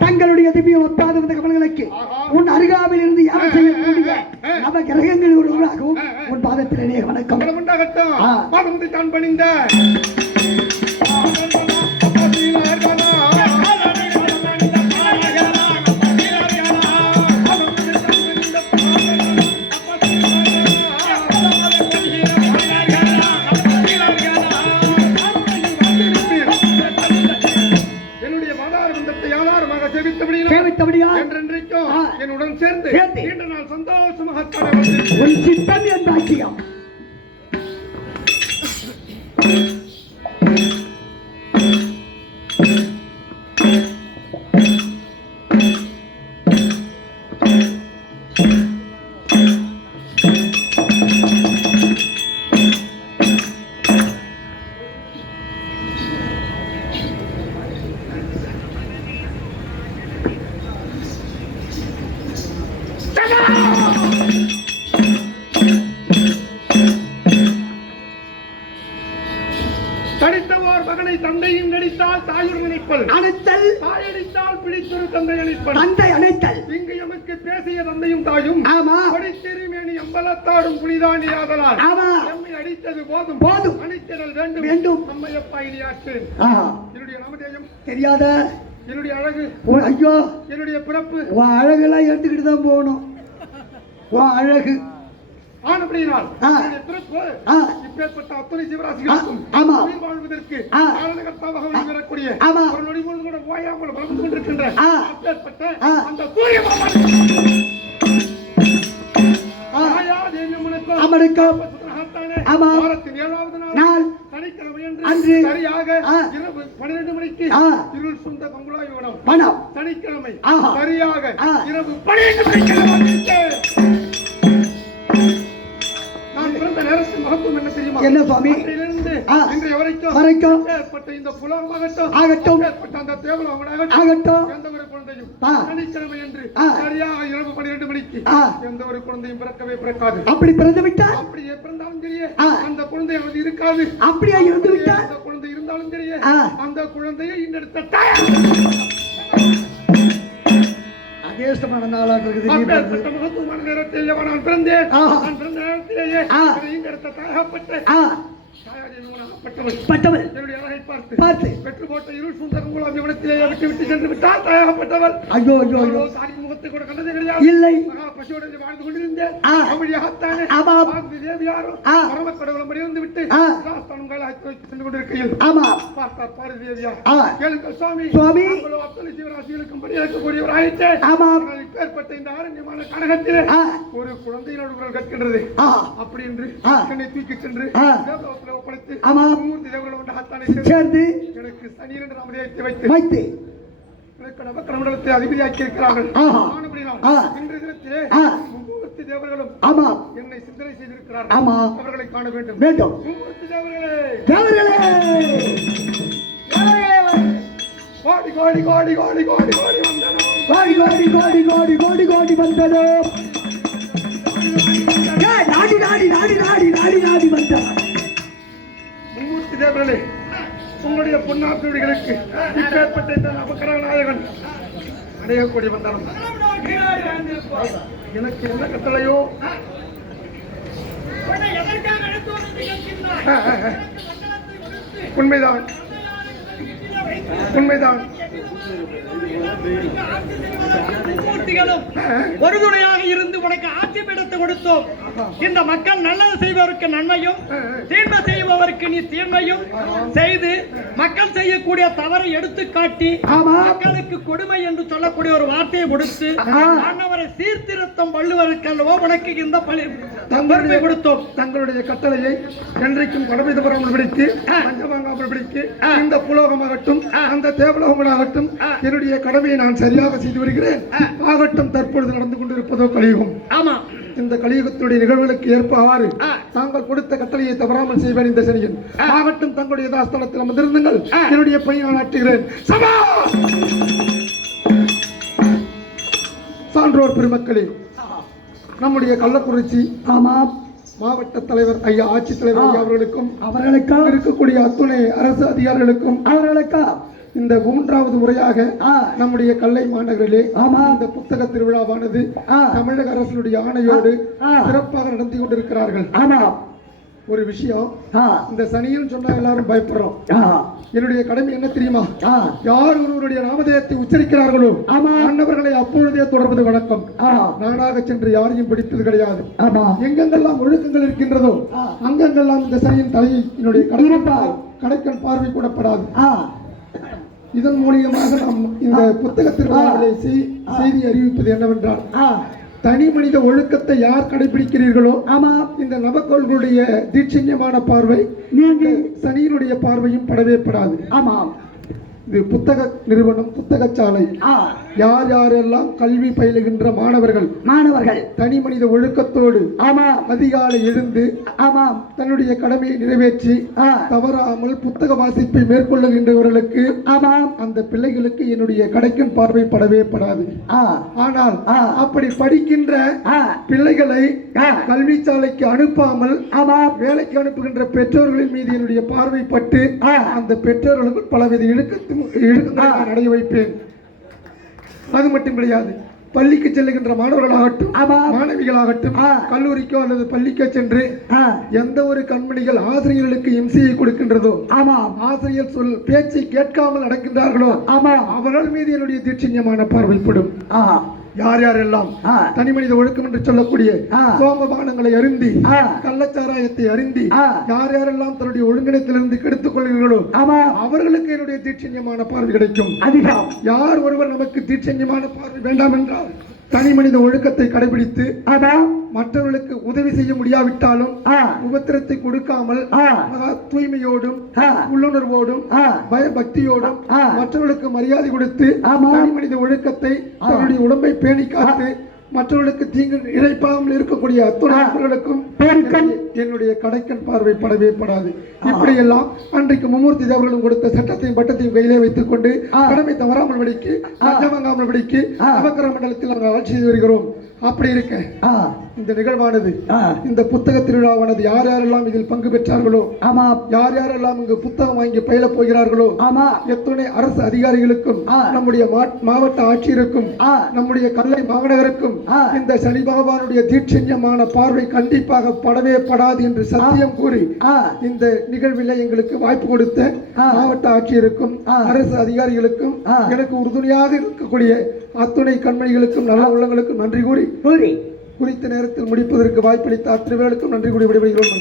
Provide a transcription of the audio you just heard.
தங்களுடைய திவ்ய ஒப்பாத கவனங்களுக்கு உன் அருகாமையில் இருந்து யாரும் செய்யக்கூடிய நவ கிரகங்களில் ஒருவராகவும் உன் பாதத்திலே வணக்கம் என்னுடன் சேர்ந்து நீண்ட நாள் சந்தோஷமாக உன் சித்தம் என் பாக்கியம். தடித்தவோர் மகனை தந்தையும் கடித்தால் தாயுடன் நினைப்பல் அணைத்தல் தாயடித்தால் பிடித்தொரு தந்தை அணைப்பல் தந்தை அணைத்தல் இங்கு எமக்கு பேசிய தந்தையும் தாயும் படித்திருமேனி அம்பலத்தாடும் புனிதாண்டி ஆதலால் நம்மை அடித்தது போதும் போதும் அணைத்திடல் வேண்டும் வேண்டும் நம்மை அப்பா இனியாற்றேன் என்னுடைய நாமதேயம் தெரியாத என்னுடைய அழகு ஐயோ என்னுடைய பிறப்பு உன் அழகெல்லாம் எடுத்துக்கிட்டு தான் போகணும். உன் அழகு ஆனபடியினால் பிறப்பு இப்பேற்பட்ட அத்தனை சிவராசிகளுக்கும் உயிர் வாழ்வதற்கு காரணகர்த்தாவாக வெளிவரக்கூடிய ஒரு நொடி பொழுது கூட ஓயாமல் வளர்ந்து கொண்டிருக்கின்ற அப்பேற்பட்ட அந்த சூரிய வாரத்தின் 7வது நாள் சனிக்கிழமை அன்று சரியாக இரவு 12 மணிக்கு இருள் சுந்த கங்குலாய் வனம் சனிக்கிழமை சரியாக இரவு 12 மணிக்கு மகத்துவம் என்ன தெரியுமா? என்ன சுவாமி? இன்றைய வரைக்கும் ஏற்பட்ட இந்த புலமாகட்டும் ஆகட்டும் ஏற்பட்ட அந்த தேவலமாகட்டும் ஆகட்டும் எந்த ஒரு குழந்தையும் சனிக்கிழமை என்று சரியாக இரவு 12 மணிக்கு எந்த ஒரு குழந்தையும் பிறக்கவே பிறக்காது. அப்படி பிறந்து விட்டால் அப்படியே பிறந்தாலும் சரியே அந்த குழந்தை அது இருக்காது. அப்படியே இருந்து விட்டால் அந்த குழந்தை இருந்தாலும் சரியே அந்த குழந்தையை இன்னெடுத்த அதேஷ்டமான நாளாக இருக்குது. மகத்துவமான நேரத்தில் நான் பிறந்தேன். நான் பிறந்த நேரத்திலேயே இங்கெடுத்த தாயகப்பட்ட பட்டவள் என்னுடைய அழகை பார்த்து பெற்று போட்ட இருள் சுந்தரங்குளம் விவனத்திலேயே விட்டு சென்று விட்டால் தாயகப்பட்டவள். ஐயோ ஐயோ ஐயோ தாய் முகத்தை கூட கண்டதே கிடையாது. இல்லை பசுவோடு வாழ்ந்து கொண்டிருந்தேன். அப்படியாகத்தானே தேவியாரும் பரம கடவுளம் இருந்து விட்டு சென்று கொண்டிருக்கையில் பார்த்தார் பாரதி தேவியா. கேளுங்கள் சுவாமி அத்தனை சிவராசிகளுக்கும் படிக்கக்கூடியவர் ஆயிற்று. ஏற்பட்ட இந்த ஆரண்யமான கனகத்திலே ஒரு குழந்தையினோடு குரல் கேட்கின்றது. அப்படி என்று என்னை தூக்கி சென்று ஒப்படைத்து மூர்த்தி தேவர்களோடு சேர்ந்து எனக்கு சனி என்ற நாமதேயத்தை வைத்து நவக்கிரமண்டலத்தை அதிபதியாக்கி இருக்கிறார்கள். இன்று இடத்திலே ஆ. மும்மூர்த்தி தேவர்களும் ஆமா என்னை சிந்தனை செய்திருக்கிறார்கள். ஆமா. அவர்களை காண வேண்டும். வேண்டும் மும்மூர்த்தி தேவர்களே, தேவர்களே கோடி கோடி கோடி கோடி கோடி கோடி வந்தனம். கோடி கோடி கோடி கோடி கோடி கோடி வந்ததோ நாடி நாடி நாடி நாடி நாடி நாடி வந்தோம். மும்மூர்த்தி தேவர்களே, உங்களுடைய பொன்னாப்பிடிகளுக்கு இப்பேற்பட்ட இந்த நவக்கிரகநாயகன் அடையக்கூடிய வந்தனம். எனக்கு என்ன கட்டளையோ உண்மைதான் உண்மைதான். ஒரு துணையாக இருந்து உனக்கு ஆட்சி பீடத்தை கொடுத்தோம். இந்த மக்கள் நல்லது செய்பவருக்கு நன்மையும் தீமை செய்பவருக்கு நீ தீமையும் செய்து மக்கள் செய்யக்கூடிய தவறை எடுத்து காட்டி மக்களுக்கு கொடுமை என்று சொல்லக்கூடிய ஒரு வார்த்தையை கொடுத்து ஆண்டவரை சீர்திருத்தம் வள்ளுவருக்கல்லவோ உனக்கு இந்த பொறுப்பை கொடுத்தோம். தங்களுடைய கட்டளையை என்றைக்கும் கடமை தவறாமல் பிடித்து பஞ்சமாகாமல் பிடித்து இந்த புலோகமாகட்டும் அந்த தேவலோகமாகட்டும் என்னுடைய கடமையை நான் சரியாக செய்து வருகிறேன். ஆகட்டும், தற்பொழுது நடந்து கொண்டிருப்பதோ கலியுகம். ஆமா, இந்த கலியுகத்துடைய நிகழ்வுகளுக்கு ஏற்பாறு தாங்கள் கொடுத்த கட்டளையை தவறாமல் செய்வேன் இந்த சனியன். ஆகட்டும், தங்களுடைய யதாஸ்தலத்தில் அமர்ந்திருந்துங்கள். என்னுடைய பணி நான் ஆற்றுகிறேன். சபா! சான்றோர் பெருமக்களே, நம்முடைய கள்ளக்குறிச்சி மாவட்ட தலைவர் ஐயா, ஆட்சித்தலைவர் ஐயா அவர்களுக்கும் இருக்கக்கூடிய அத்துணை அரசு அதிகாரிகளுக்கும் இந்த 3வது முறையாக நம்முடைய கல்லை மாநகரிலே இந்த புத்தக திருவிழாவானது தமிழக அரசுடைய ஆணையோடு சிறப்பாக நடத்தி கொண்டிருக்கிறார்கள். ஒரு விஷயம், இந்த சனியன் சொன்னா எல்லாரும் பயப்படுறோம். என்னுடைய கடமை என்ன தெரியுமா? யார் ஒருவருடைய நாமதேயத்தை உச்சரிக்கிறார்களோ ஆண்டவர்களை அப்பொழுதே தொடர்வது வழக்கம். நானாக சென்று யாரையும் பிடிப்பது கிடையாது. எங்கெங்கெல்லாம் ஒழுக்கங்கள் இருக்கின்றதோ அங்கெங்கெல்லாம் இந்த சனியின் தலையை என்னுடைய கடைக்கண் பார்வை கூடப்படாது. இதன் மூலியமாக நாம் இந்த புத்தக திருவிழாவிலே செய்தி அறிவிப்பது என்னவென்றால், தனி மனித ஒழுக்கத்தை யார் கடைபிடிக்கிறீர்களோ இந்த நவக்கோள்களுடைய தீட்சண்யமான பார்வை சனியினுடைய பார்வையும் படவே படாது. இது புத்தக நிறுவனம், புத்தகச்சாலை. யார் யாரெல்லாம் கல்வி பயிலுகின்ற மாணவர்கள் தனி மனித ஒழுக்கத்தோடு அதிகாலை எழுந்து தன்னுடைய கடமையை நிறைவேற்றி தவறாமல் புத்தக வாசிப்பை மேற்கொள்ளுகின்றவர்களுக்கு அந்த பிள்ளைகளுக்கு என்னுடைய கடைக்கண் பார்வை படவே படாது. ஆனால் அப்படி படிக்கின்ற பிள்ளைகளை கல்வி சாலைக்கு அனுப்பாமல் வேலைக்கு அனுப்புகின்ற பெற்றோர்களின் மீது என்னுடைய பார்வை பட்டு அந்த பெற்றோர்களுக்கு பலவித இழுக்கத்தை அடைய வைப்பேன். அது மட்டும் கிடையாது, பள்ளிக்கு செல்லுகின்ற மாணவர்களாகட்டும் மாணவிகளாகட்டும் கல்லூரிக்கோ அல்லது பள்ளிக்கோ சென்று எந்த ஒரு கண்மணிகள் ஆசிரியர்களுக்கு இம்சையை கொடுக்கின்றதோ ஆசிரியர் சொல் பேச்சை கேட்காமல் நடக்கின்றார்களோ அவர்கள் மீது என்னுடைய தீட்சண்யமான பார்வைப்படும். யார் யாரெல்லாம் தனி மனித ஒழுக்கம் என்று சொல்லக்கூடிய சோமபானங்களை அருந்தி கள்ளச்சாராயத்தை அருந்தி யார் யாரெல்லாம் தன்னுடைய ஒழுங்கினத்திலிருந்து கெடுத்துக் கொள்கிறீர்களோ அவர்களுக்கு என்னுடைய தீட்சண்யமான பார்வை கிடைக்கும். யார் ஒருவர் நமக்கு தீட்சண்யமான பார்வை வேண்டாம் என்றால் தனி மனித ஒழுக்கத்தை கடைபிடித்து மற்றவர்களுக்கு உதவி செய்ய முடியாவிட்டாலும் உபத்திரத்தை கொடுக்காமல் தூய்மையோடும் உள்ளுணர்வோடும் பயபக்தியோடும் மற்றவர்களுக்கு மரியாதை கொடுத்து தனி மனித ஒழுக்கத்தை தன்னுடைய உடம்பை பேணி காத்து மற்றவர்களுக்கு தீங்கு இழைப்பாமல் இருக்கக்கூடிய அத்துணைகளுக்கும் என்னுடைய கடைக்கண் பார்வை படவே படாது. இப்படியெல்லாம் அன்றைக்கு மும்மூர்த்தி தேவர்களும் கொடுத்த சட்டத்தையும் பட்டத்தையும் கையிலே வைத்துக் கொண்டு கடமை தவறாமல் படிக்கு வாங்காமல் படிக்கு நவக்கிரக மண்டலத்தில் நாங்கள் ஆட்சி செய்து வருகிறோம். அப்படி இருக்க இந்த நிகழ்வானது, இந்த புத்தக திருவிழாவானது யார் யாரெல்லாம் இதில் பங்கு பெற்றார்களோ யார் யாரெல்லாம் இங்கு புத்தகம் வாங்கி பயில போகிறார்களோ எத்துணை அரசு அதிகாரிகளுக்கும் நம்முடைய மாவட்ட ஆட்சியருக்கும் நம்முடைய கல்லை மாநகருக்கும் இந்த சனி பகவானுடைய தீட்சண்யமான பார்வை கண்டிப்பாக படவே படாது என்று சத்தியம் கூறி இந்த நிகழ்வில் எங்களுக்கு வாய்ப்பு கொடுத்த மாவட்ட ஆட்சியருக்கும் அரசு அதிகாரிகளுக்கும் எனக்கு உறுதுணையாக இருக்கக்கூடிய அத்துணை கண்மணிகளுக்கும் நல்ல உள்ளங்களுக்கும் நன்றி கூறி குறித்த நேரத்தில் முடிப்பதற்கு வாய்ப்பளித்த அத்தனை பேருக்கும் நன்றி கூறி விடைபெறுகிறோம்.